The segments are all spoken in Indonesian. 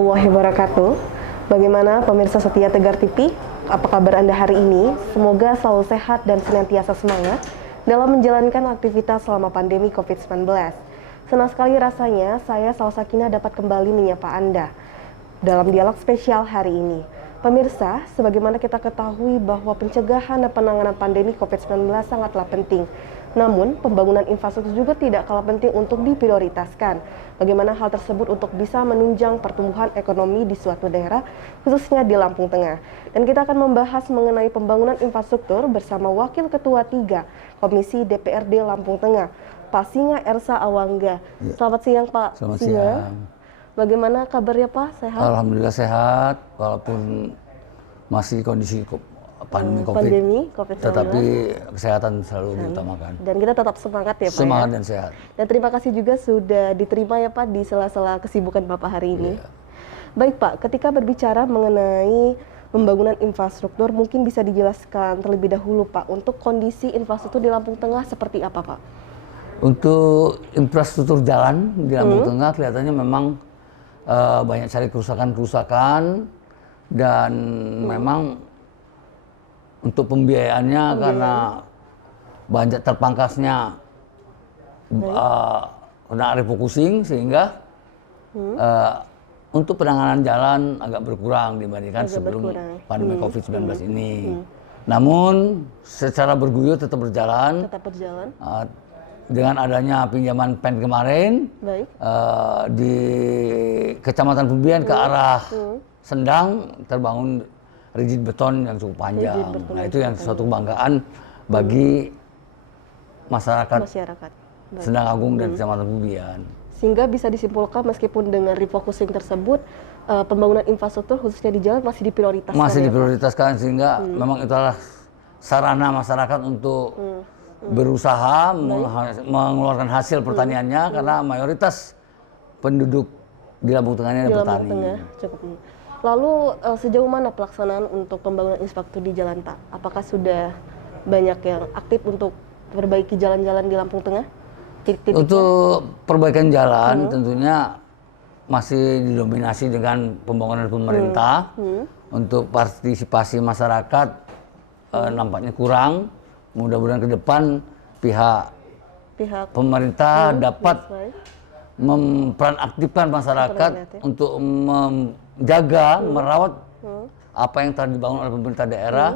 warahmatullahi wabarakatuh. Bagaimana pemirsa setia Tegar TV? Apa kabar Anda hari ini? Semoga selalu sehat dan senantiasa semangat dalam menjalankan aktivitas selama pandemi COVID-19. Senang sekali rasanya saya Salsa Sakinah dapat kembali menyapa Anda dalam dialog spesial hari ini. Pemirsa, sebagaimana kita ketahui bahwa pencegahan dan penanganan pandemi COVID-19 sangatlah penting. Namun, pembangunan infrastruktur juga tidak kalah penting untuk diprioritaskan. Bagaimana hal tersebut untuk bisa menunjang pertumbuhan ekonomi di suatu daerah, khususnya di Lampung Tengah. Dan kita akan membahas mengenai pembangunan infrastruktur bersama Wakil Ketua 3 Komisi DPRD Lampung Tengah, Pak Singa Ersa Awangga. Ya. Selamat siang, Pak. Selamat Singa. siang. Bagaimana kabarnya, Pak? Sehat? Alhamdulillah sehat, walaupun masih kondisi pandemi COVID-19, tetapi kesehatan selalu diutamakan. Dan kita tetap semangat ya, Pak. Semangat ya? Dan sehat. Dan terima kasih juga sudah diterima ya, Pak, di sela-sela kesibukan Bapak hari ini. Yeah. Baik, Pak, ketika berbicara mengenai pembangunan infrastruktur, mungkin bisa dijelaskan terlebih dahulu, Pak, untuk kondisi infrastruktur di Lampung Tengah seperti apa, Pak? Untuk infrastruktur jalan di Lampung Tengah kelihatannya memang banyak sekali kerusakan-kerusakan, dan memang untuk pembiayaannya karena banyak terpangkasnya kena refocusing, sehingga untuk penanganan jalan agak berkurang dibandingkan sebelum pandemi COVID-19 ini. Namun secara berguyur tetap berjalan. Dengan adanya pinjaman PEN kemarin di Kecamatan Pubian ke arah Sendang terbangun rigid beton yang cukup panjang. Nah, itu yang suatu kebanggaan bagi masyarakat Sendang Agung dan Kecamatan Pubian. Sehingga bisa disimpulkan meskipun dengan refocusing tersebut, pembangunan infrastruktur khususnya di jalan masih diprioritaskan. Masih diprioritaskan, sehingga memang itulah sarana masyarakat untuk berusaha mengeluarkan hasil pertaniannya, karena mayoritas penduduk di Lampung Tengah ini bertani. Lalu sejauh mana pelaksanaan untuk pembangunan infrastruktur di jalan, Pak? Apakah sudah banyak yang aktif untuk perbaiki jalan-jalan di Lampung Tengah? Untuk perbaikan jalan tentunya masih didominasi dengan pembangunan pemerintah. Untuk partisipasi masyarakat nampaknya kurang. Mudah-mudahan ke depan pihak pemerintah dapat memperan aktifkan masyarakat untuk menjaga, merawat apa yang telah dibangun oleh pemerintah daerah,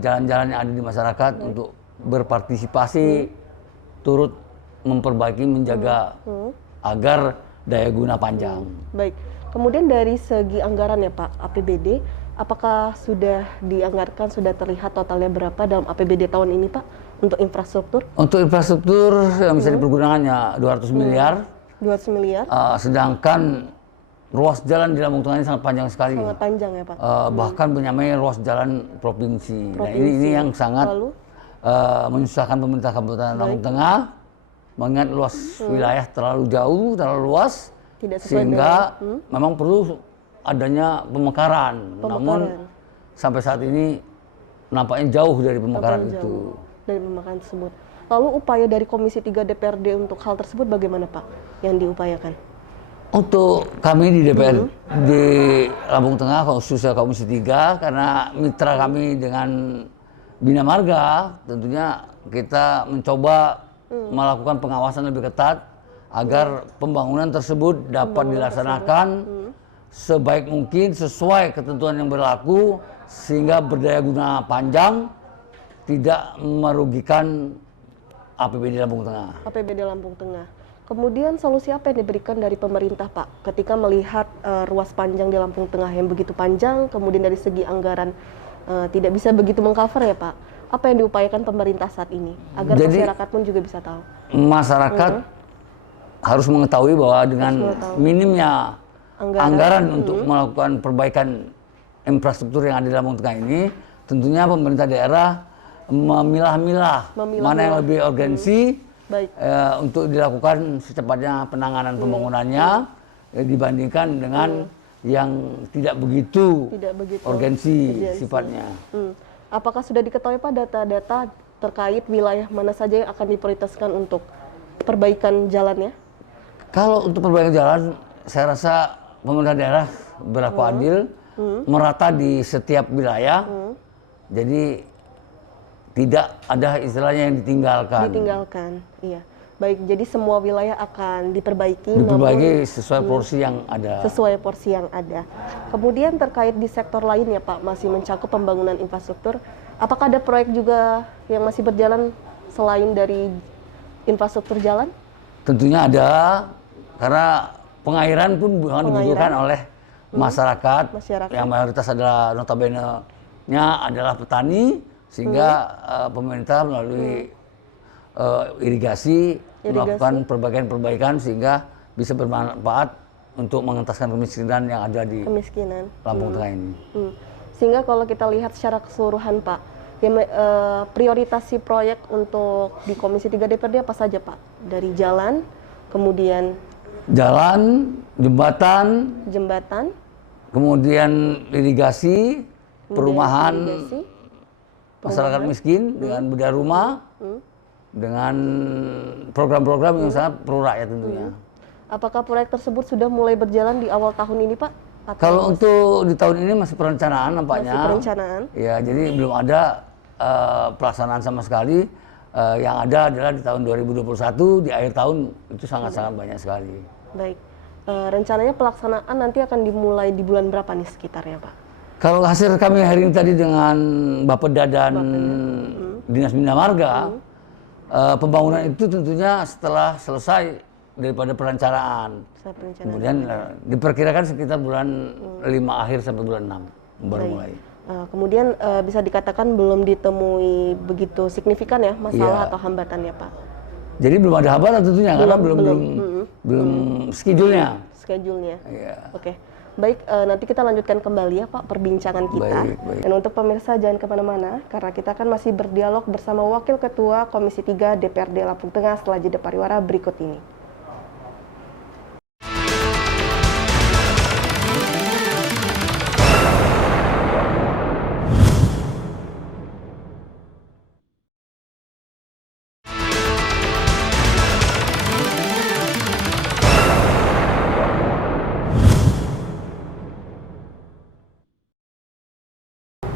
jalan-jalan yang ada di masyarakat untuk berpartisipasi, turut memperbaiki, menjaga agar daya guna panjang. Baik, kemudian dari segi anggaran ya, Pak, APBD, apakah sudah dianggarkan, sudah terlihat totalnya berapa dalam APBD tahun ini, Pak, untuk infrastruktur? Untuk infrastruktur yang bisa dipergunakan ya 200 miliar. 200 miliar. Sedangkan ruas jalan di Lampung Tengah ini sangat panjang sekali. Sangat panjang ya, Pak. Bahkan menyamai ruas jalan provinsi. Nah, ini yang sangat menyusahkan pemerintah Kabupaten Lampung Tengah, mengingat luas wilayah terlalu jauh, terlalu luas, sehingga memang perlu adanya pemekaran. Namun sampai saat ini nampaknya jauh dari pemekaran itu. Dari pemekaran tersebut. Lalu upaya dari Komisi 3 DPRD untuk hal tersebut bagaimana, Pak, yang diupayakan? Untuk kami di DPR di Lampung Tengah, khususnya Komisi 3, karena mitra kami dengan Bina Marga, tentunya kita mencoba melakukan pengawasan lebih ketat agar pembangunan tersebut dapat dilaksanakan sebaik mungkin sesuai ketentuan yang berlaku, sehingga berdaya guna panjang, tidak merugikan APBD Lampung Tengah. APBD Lampung Tengah. Kemudian solusi apa yang diberikan dari pemerintah, Pak, ketika melihat ruas panjang di Lampung Tengah yang begitu panjang, kemudian dari segi anggaran tidak bisa begitu mengcover ya, Pak? Apa yang diupayakan pemerintah saat ini agar masyarakat pun juga bisa tahu? Masyarakat harus mengetahui bahwa dengan minimnya anggaran untuk melakukan perbaikan infrastruktur yang ada di Lampung Tengah ini, tentunya pemerintah daerah memilah-milah mana yang lebih urgensi untuk dilakukan secepatnya penanganan pembangunannya dibandingkan dengan yang tidak begitu urgensi sifatnya. Apakah sudah diketahui, Pak, data-data terkait wilayah mana saja yang akan diprioritaskan untuk perbaikan jalannya? Kalau untuk perbaikan jalan, saya rasa pemerintah daerah berlaku adil, merata di setiap wilayah. Jadi tidak ada istilahnya yang ditinggalkan. Ditinggalkan, iya. Baik, jadi semua wilayah akan diperbaiki, Diperbaiki sesuai porsi yang ada. Sesuai porsi yang ada. Kemudian terkait di sektor lain ya Pak, masih mencakup pembangunan infrastruktur. Apakah ada proyek juga yang masih berjalan selain dari infrastruktur jalan? Tentunya ada, karena pengairan pun dibutuhkan oleh masyarakat, yang mayoritas adalah notabene-nya adalah petani, sehingga pemerintah melalui irigasi melakukan perbaikan-perbaikan sehingga bisa bermanfaat untuk mengentaskan kemiskinan yang ada di Lampung Tengah ini. Sehingga kalau kita lihat secara keseluruhan Pak, prioritasi proyek untuk di Komisi 3 DPRD apa saja Pak? Dari jalan, kemudian jalan, jembatan, kemudian irigasi, perumahan, masyarakat miskin dengan bedah rumah, dengan program-program yang sangat pro rakyat tentunya. Apakah proyek tersebut sudah mulai berjalan di awal tahun ini Pak? Kalau untuk di tahun ini masih perencanaan nampaknya. Masih perencanaan? Ya, jadi belum ada pelaksanaan sama sekali. Yang ada adalah di tahun 2021, di akhir tahun itu sangat-sangat banyak sekali. Baik, rencananya pelaksanaan nanti akan dimulai di bulan berapa nih sekitarnya Pak? Kalau hasil kami hari ini tadi dengan Bapeda dan Dinas Bina Marga, pembangunan itu tentunya setelah selesai daripada perencanaan. Kemudian diperkirakan sekitar bulan 5 akhir sampai bulan 6 baru mulai. Kemudian bisa dikatakan belum ditemui begitu signifikan ya masalah atau hambatannya Pak? Jadi belum ada hambatan tentunya karena belum schedule-nya. Iya. Oke. Baik, nanti kita lanjutkan kembali ya Pak perbincangan kita. Baik. Dan untuk pemirsa jangan kemana-mana, karena kita akan masih berdialog bersama Wakil Ketua Komisi 3 DPRD Lampung Tengah setelah jeda pariwara berikut ini.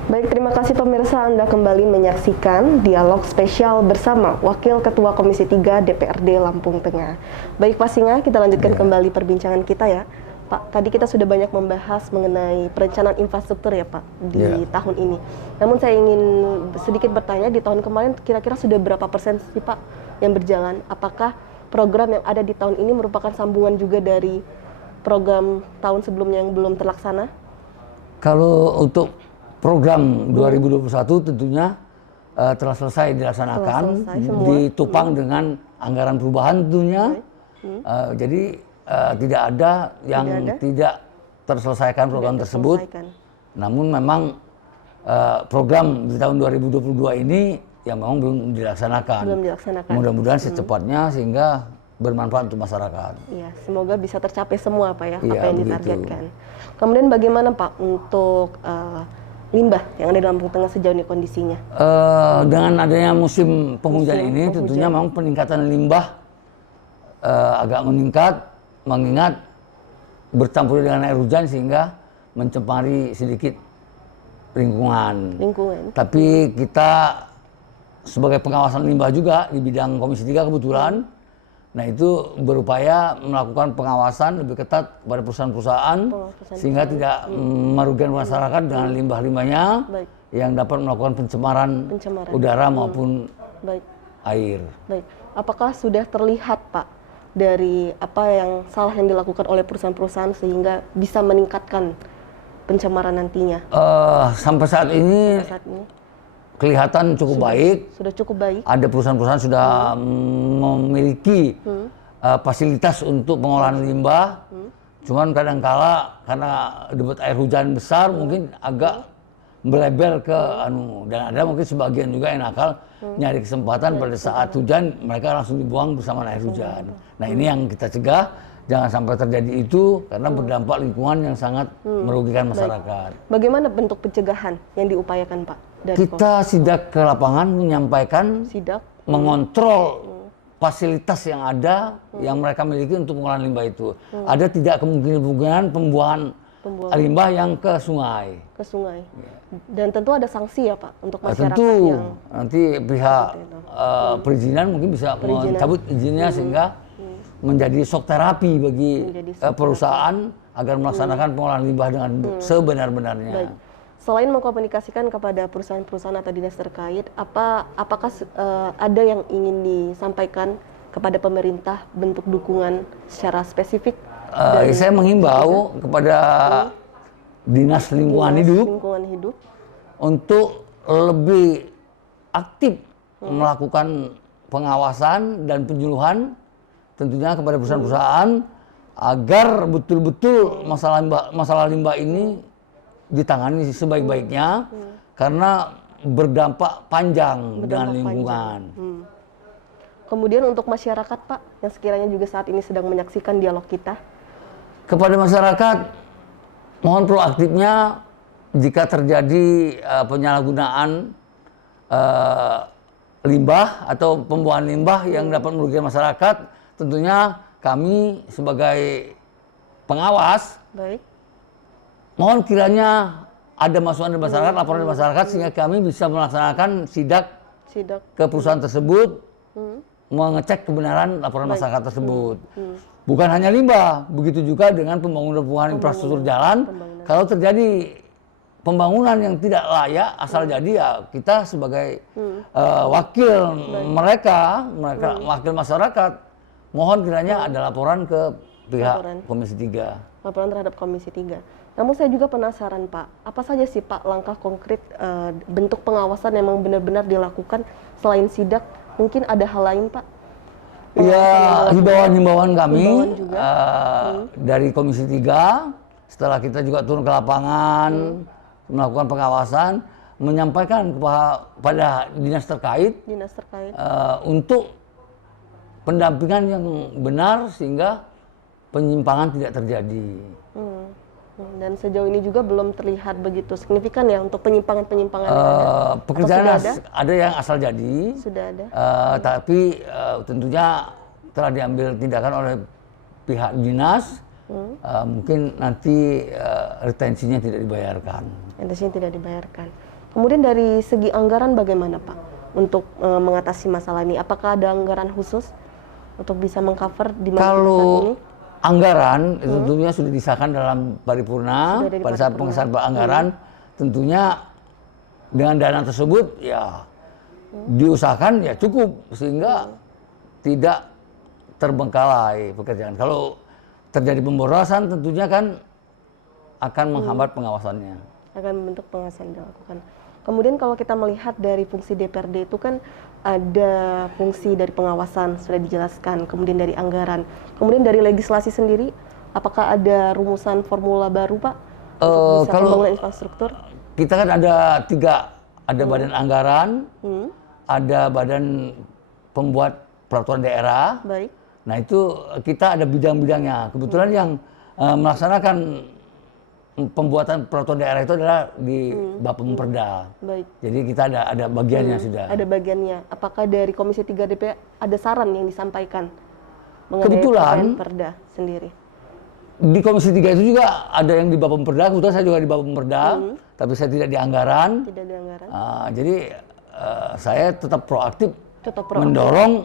Baik, terima kasih pemirsa, Anda kembali menyaksikan dialog spesial bersama Wakil Ketua Komisi 3 DPRD Lampung Tengah. Baik Pak Singa, kita lanjutkan kembali perbincangan kita ya. Pak, tadi kita sudah banyak membahas mengenai perencanaan infrastruktur ya Pak di tahun ini. Namun saya ingin sedikit bertanya, di tahun kemarin kira-kira sudah berapa persen sih Pak yang berjalan? Apakah program yang ada di tahun ini merupakan sambungan juga dari program tahun sebelumnya yang belum terlaksana? Kalau untuk program 2021 tentunya telah selesai dilaksanakan, ditopang dengan anggaran perubahan tentunya. Jadi tidak ada yang tidak terselesaikan program tersebut. Namun memang program di tahun 2022 ini yang memang belum dilaksanakan. Mudah-mudahan secepatnya sehingga bermanfaat untuk masyarakat. Iya, semoga bisa tercapai semua Pak ya, apa yang ditargetkan. Kemudian bagaimana Pak untuk limbah yang ada di Lampung Tengah sejauh ini kondisinya? Dengan adanya musim penghujan ini tentunya memang peningkatan limbah agak meningkat, mengingat bercampur dengan air hujan sehingga mencemari sedikit lingkungan. Tapi kita sebagai pengawasan limbah juga di bidang Komisi 3 kebetulan, nah itu berupaya melakukan pengawasan lebih ketat kepada perusahaan-perusahaan sehingga tidak merugikan masyarakat dengan limbah-limbahnya yang dapat melakukan pencemaran udara maupun air. Baik, apakah sudah terlihat Pak dari apa yang salah yang dilakukan oleh perusahaan-perusahaan sehingga bisa meningkatkan pencemaran nantinya? Sampai saat ini kelihatan cukup baik. Sudah cukup baik. Ada perusahaan-perusahaan sudah memiliki fasilitas untuk pengolahan limbah. Cuman kadangkala karena debit air hujan besar mungkin agak melebel ke dan ada mungkin sebagian juga yang nakal nyari kesempatan pada saat hujan mereka langsung dibuang bersama air hujan. Nah ini yang kita cegah jangan sampai terjadi itu karena berdampak lingkungan yang sangat merugikan masyarakat. Bagaimana bentuk pencegahan yang diupayakan Pak? Kita sidak ke lapangan menyampaikan, mengontrol fasilitas yang ada yang mereka miliki untuk pengolahan limbah itu. Ada tidak kemungkinan pembuangan limbah yang ke sungai. Ke sungai. Dan tentu ada sanksi ya Pak untuk masyarakat Tentu yang nanti pihak perizinan mungkin bisa mencabut izinnya sehingga menjadi shock terapi bagi perusahaan agar melaksanakan pengolahan limbah dengan sebenar-benarnya. Baik. Selain mengkomunikasikan kepada perusahaan-perusahaan atau dinas terkait, apakah ada yang ingin disampaikan kepada pemerintah bentuk dukungan secara spesifik? Saya menghimbau kepada dinas lingkungan hidup untuk lebih aktif melakukan pengawasan dan penyuluhan tentunya kepada perusahaan-perusahaan agar betul-betul masalah limbah ini ditangani sebaik-baiknya karena berdampak panjang dengan lingkungan. Kemudian untuk masyarakat Pak yang sekiranya juga saat ini sedang menyaksikan dialog kita, kepada masyarakat mohon proaktifnya jika terjadi penyalahgunaan limbah atau pembuangan limbah yang dapat merugikan masyarakat, tentunya kami sebagai pengawas mohon kiranya ada masukan dari masyarakat, laporan dari masyarakat sehingga kami bisa melaksanakan sidak ke perusahaan tersebut, mengecek kebenaran laporan masyarakat tersebut. Bukan hanya limbah, begitu juga dengan pembangunan infrastruktur jalan. Kalau terjadi pembangunan yang tidak layak asal jadi ya kita sebagai wakil wakil masyarakat mohon kiranya ada laporan ke pihak Komisi 3. Laporan terhadap Komisi 3. Namun saya juga penasaran Pak, apa saja sih Pak langkah konkret bentuk pengawasan yang memang benar-benar dilakukan selain sidak? Mungkin ada hal lain Pak? Ya, himbauan kami dari Komisi 3 setelah kita juga turun ke lapangan melakukan pengawasan, menyampaikan kepada dinas terkait untuk pendampingan yang benar sehingga penyimpangan tidak terjadi. Dan sejauh ini juga belum terlihat begitu signifikan ya untuk penyimpangan-penyimpangan yang ada. Pekerjaan ada yang asal jadi. Sudah ada. Tapi tentunya telah diambil tindakan oleh pihak dinas. Mungkin nanti retensinya tidak dibayarkan. Retensinya tidak dibayarkan. Kemudian dari segi anggaran bagaimana Pak untuk mengatasi masalah ini? Apakah ada anggaran khusus untuk bisa mengcover di masa ini? Anggaran tentunya sudah disahkan dalam paripurna pada saat pengesahan anggaran, tentunya dengan dana tersebut ya diusahakan ya cukup sehingga tidak terbengkalai pekerjaan. Kalau terjadi pemborosan tentunya kan akan menghambat pengawasannya. Akan membentuk pengawasan dilakukan. Kemudian kalau kita melihat dari fungsi DPRD itu kan ada fungsi dari pengawasan sudah dijelaskan, kemudian dari anggaran, kemudian dari legislasi sendiri, apakah ada rumusan formula baru Pak untuk bisa pembangunan infrastruktur? Kita kan ada ada badan anggaran, ada badan pembuat peraturan daerah. Baik. Nah itu kita ada bidang-bidangnya. Kebetulan yang melaksanakan pembuatan peraturan daerah itu adalah di Bapemperda. Baik. Jadi kita ada bagiannya sudah. Ada bagiannya. Apakah dari Komisi 3 DPR ada saran yang disampaikan mengenai kebetulan Perda sendiri? Di Komisi 3 itu juga ada yang di Bapemperda. Kebetulan saya juga di Bapemperda, tapi saya tidak di anggaran. Tidak di anggaran. Jadi saya tetap proaktif mendorong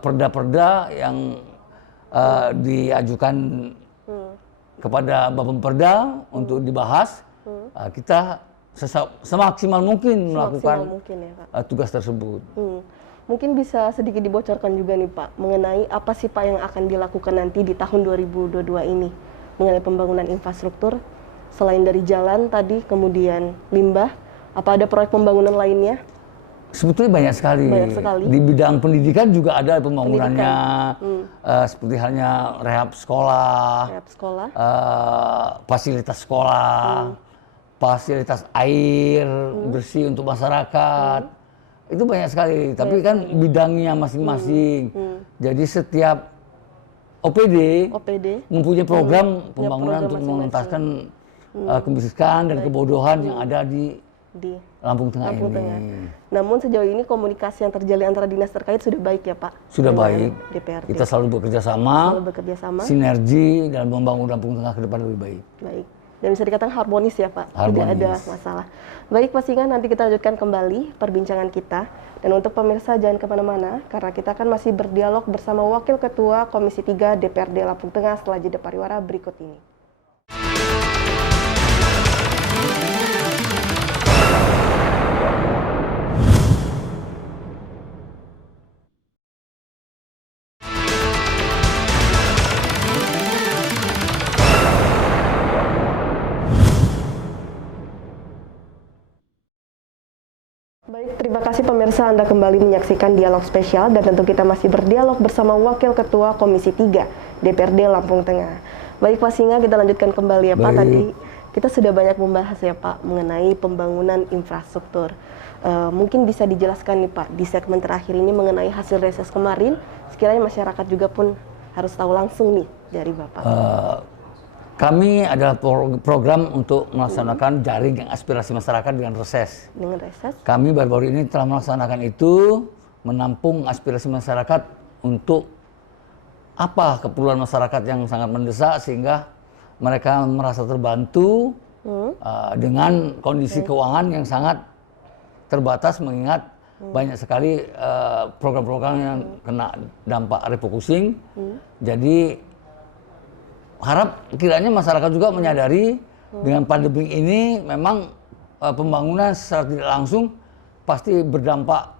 perda-perda yang diajukan kepada Bapemperda untuk dibahas. Kita semaksimal mungkin melakukan tugas tersebut. Mungkin bisa sedikit dibocorkan juga nih Pak mengenai apa sih Pak yang akan dilakukan nanti di tahun 2022 ini mengenai pembangunan infrastruktur selain dari jalan tadi kemudian limbah, apa ada proyek pembangunan lainnya? Sebetulnya banyak sekali. Di bidang pendidikan juga ada pembangunannya, seperti halnya rehab sekolah, fasilitas sekolah, fasilitas air bersih untuk masyarakat. Itu banyak sekali, tapi kan bidangnya masing-masing. Jadi setiap OPD mempunyai program pembangunan untuk mengentaskan kemiskinan dan kebodohan yang ada di di Lampung Tengah Lampung ini. Tengah. Namun sejauh ini komunikasi yang terjalin antara dinas terkait sudah baik ya Pak? Sudah dengan baik. DPRD. Kita selalu bekerja sama, Selalu bekerja sama. sinergi dalam membangun Lampung Tengah ke depan lebih baik. Baik. Dan bisa dikatakan harmonis ya Pak, Harmonis. tidak ada masalah. Baik Pak Singa, nanti kita lanjutkan kembali perbincangan kita. Dan untuk pemirsa jangan kemana-mana, karena kita akan masih berdialog bersama Wakil Ketua Komisi 3 DPRD Lampung Tengah setelah jeda pariwara berikut ini. Baik, terima kasih pemirsa Anda kembali menyaksikan dialog spesial dan tentu kita masih berdialog bersama Wakil Ketua Komisi 3 DPRD Lampung Tengah. Baik Pak Singa, kita lanjutkan kembali ya Pak. Baik. Tadi kita sudah banyak membahas ya Pak mengenai pembangunan infrastruktur. Mungkin bisa dijelaskan nih Pak di segmen terakhir ini mengenai hasil reses kemarin, sekiranya masyarakat juga pun harus tahu langsung nih dari Bapak. Kami adalah program untuk melaksanakan jaring aspirasi masyarakat dengan reses. Dengan reses? Kami baru-baru ini telah melaksanakan itu, menampung aspirasi masyarakat untuk apa keperluan masyarakat yang sangat mendesak sehingga mereka merasa terbantu dengan kondisi keuangan yang sangat terbatas mengingat banyak sekali program-program yang kena dampak refocusing. Jadi harap kiranya masyarakat juga menyadari dengan pandemi ini memang pembangunan secara tidak langsung pasti berdampak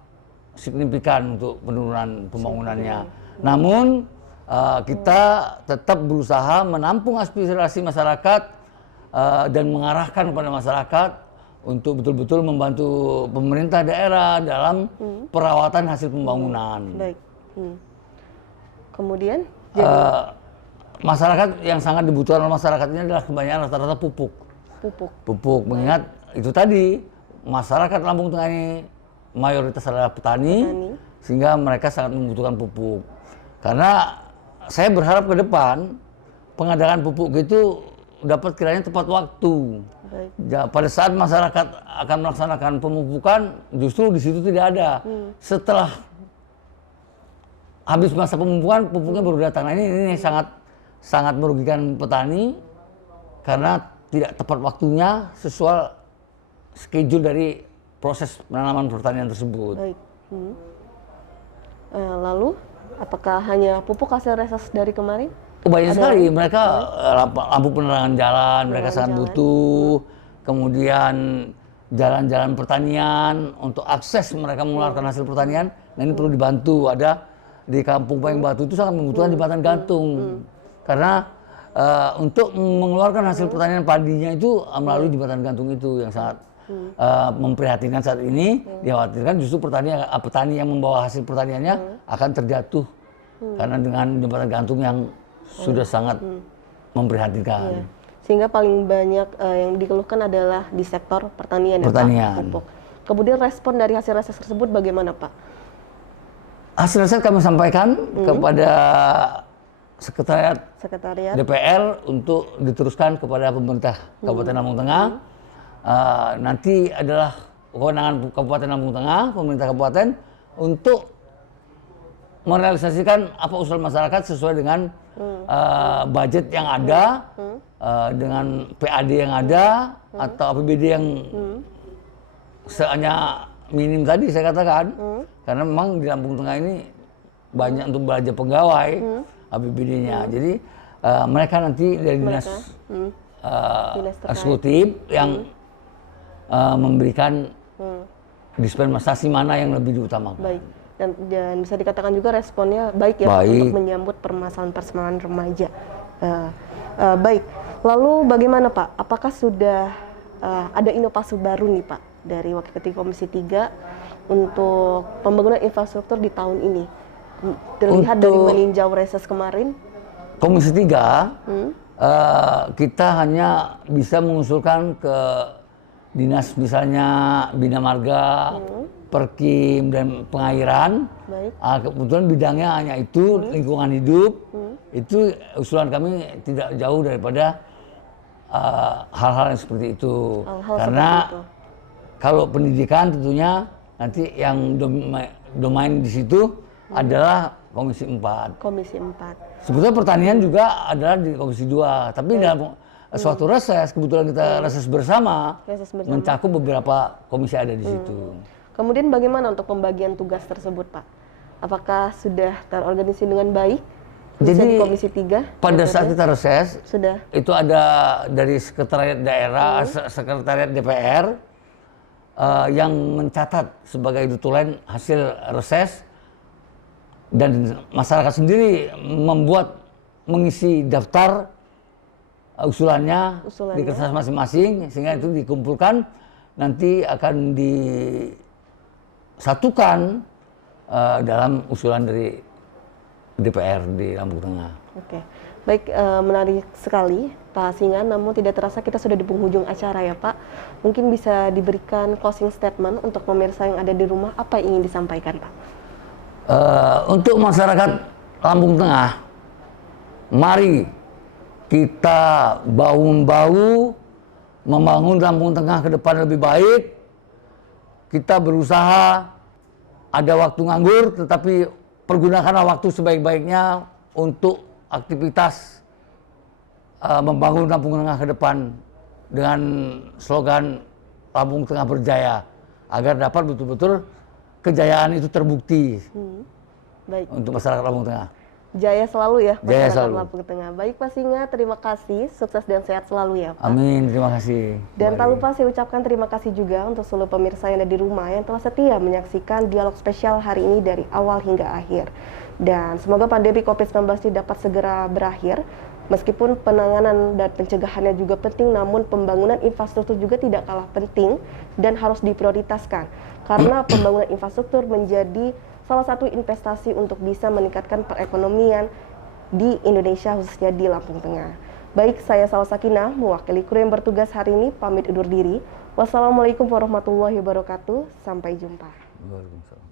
signifikan untuk penurunan pembangunannya. Namun kita tetap berusaha menampung aspirasi masyarakat dan mengarahkan kepada masyarakat untuk betul-betul membantu pemerintah daerah dalam perawatan hasil pembangunan. Baik. Kemudian masyarakat yang sangat dibutuhkan oleh masyarakat ini adalah kebanyakan rata-rata pupuk. Pupuk, mengingat itu tadi masyarakat Lampung Tengah ini mayoritas adalah petani, sehingga mereka sangat membutuhkan pupuk. Karena saya berharap ke depan pengadaan pupuk itu dapat kiranya tepat waktu. Pada saat masyarakat akan melaksanakan pemupukan, justru di situ tidak ada. Setelah habis masa pemupukan, pupuknya baru datang. Nah, ini sangat merugikan petani karena tidak tepat waktunya sesuai schedule dari proses penanaman pertanian tersebut. Baik. Lalu, apakah hanya pupuk hasil reses dari kemarin? Banyak sekali. Mereka lampu penerangan jalan, mereka sangat butuh. Kemudian jalan-jalan pertanian untuk akses mereka mengeluarkan hasil pertanian. Nah, ini perlu dibantu. Ada di Kampung Payung Batu itu sangat membutuhkan jembatan gantung. Karena untuk mengeluarkan hasil pertanian padinya itu melalui jembatan gantung itu yang sangat memprihatinkan saat ini. Dikhawatirkan justru petani yang membawa hasil pertaniannya akan terjatuh karena dengan jembatan gantung yang sudah sangat memprihatinkan. Sehingga paling banyak yang dikeluhkan adalah di sektor pertanian. Ya, pertanian. Pak? Kemudian respon dari hasil reses tersebut bagaimana Pak? Hasil reses kami sampaikan kepada Sekretariat DPR untuk diteruskan kepada pemerintah Kabupaten Lampung Tengah. Nanti adalah kewenangan Kabupaten Lampung Tengah, pemerintah kabupaten untuk merealisasikan apa usulan masyarakat sesuai dengan budget yang ada, dengan PAD yang ada atau APBD yang hanya minim tadi saya katakan, karena memang di Lampung Tengah ini banyak untuk belanja pegawai. APBD-nya. Jadi mereka nanti dari dinas eksekutif yang memberikan dispensasi mana yang lebih diutamakan. Baik. Dan bisa dikatakan juga responnya baik ya Pak, untuk menyambut permasalahan remaja. Baik. Lalu bagaimana Pak? Apakah sudah ada inovasi baru nih Pak dari Wakil Ketua Komisi 3 untuk pembangunan infrastruktur di tahun ini? Terlihat dari meninjau reses kemarin. Komisi 3 kita hanya bisa mengusulkan ke dinas misalnya Bina Marga, Perkim dan Pengairan. Kebetulan bidangnya hanya itu, lingkungan hidup. Itu usulan kami tidak jauh daripada hal-hal yang seperti itu. Karena kalau pendidikan tentunya nanti yang domain di situ adalah Komisi 4. Komisi 4. Sebetulnya pertanian juga adalah di Komisi 2, tapi dalam suatu reses, kebetulan kita reses bersama, mencakup beberapa komisi ada di situ. Kemudian bagaimana untuk pembagian tugas tersebut, Pak? Apakah sudah terorganisir dengan baik? Jadi di Komisi 3? Pada saat kita reses, sudah. Itu ada dari sekretariat daerah, sekretariat DPR, yang mencatat sebagai dutulen hasil reses, dan masyarakat sendiri mengisi daftar usulannya di kertas masing-masing, sehingga itu dikumpulkan, nanti akan disatukan dalam usulan dari DPR di Lampung Tengah. Oke, baik, menarik sekali Pak Singa, namun tidak terasa kita sudah di penghujung acara ya Pak. Mungkin bisa diberikan closing statement untuk pemirsa yang ada di rumah, apa yang ingin disampaikan Pak? Untuk masyarakat Lampung Tengah, mari kita bahu-membahu membangun Lampung Tengah ke depan lebih baik. Kita berusaha, ada waktu nganggur, tetapi pergunakanlah waktu sebaik-baiknya untuk aktivitas membangun Lampung Tengah ke depan dengan slogan Lampung Tengah Berjaya, agar dapat betul-betul kejayaan itu terbukti Baik. untuk masyarakat Lampung Tengah. Jaya selalu ya Jaya masyarakat selalu. Lampung Tengah. Baik Pak Singa, terima kasih, sukses dan sehat selalu ya Pak. Amin, terima kasih. Dan tak lupa saya ucapkan terima kasih juga untuk seluruh pemirsa yang ada di rumah yang telah setia menyaksikan dialog spesial hari ini dari awal hingga akhir. Dan semoga pandemi COVID-19 ini dapat segera berakhir. Meskipun penanganan dan pencegahannya juga penting, namun pembangunan infrastruktur juga tidak kalah penting dan harus diprioritaskan. Karena pembangunan infrastruktur menjadi salah satu investasi untuk bisa meningkatkan perekonomian di Indonesia, khususnya di Lampung Tengah. Baik, saya Salwa Sakinah, mewakili kru yang bertugas hari ini, pamit undur diri. Wassalamualaikum warahmatullahi wabarakatuh. Sampai jumpa. Waalaikumsalam.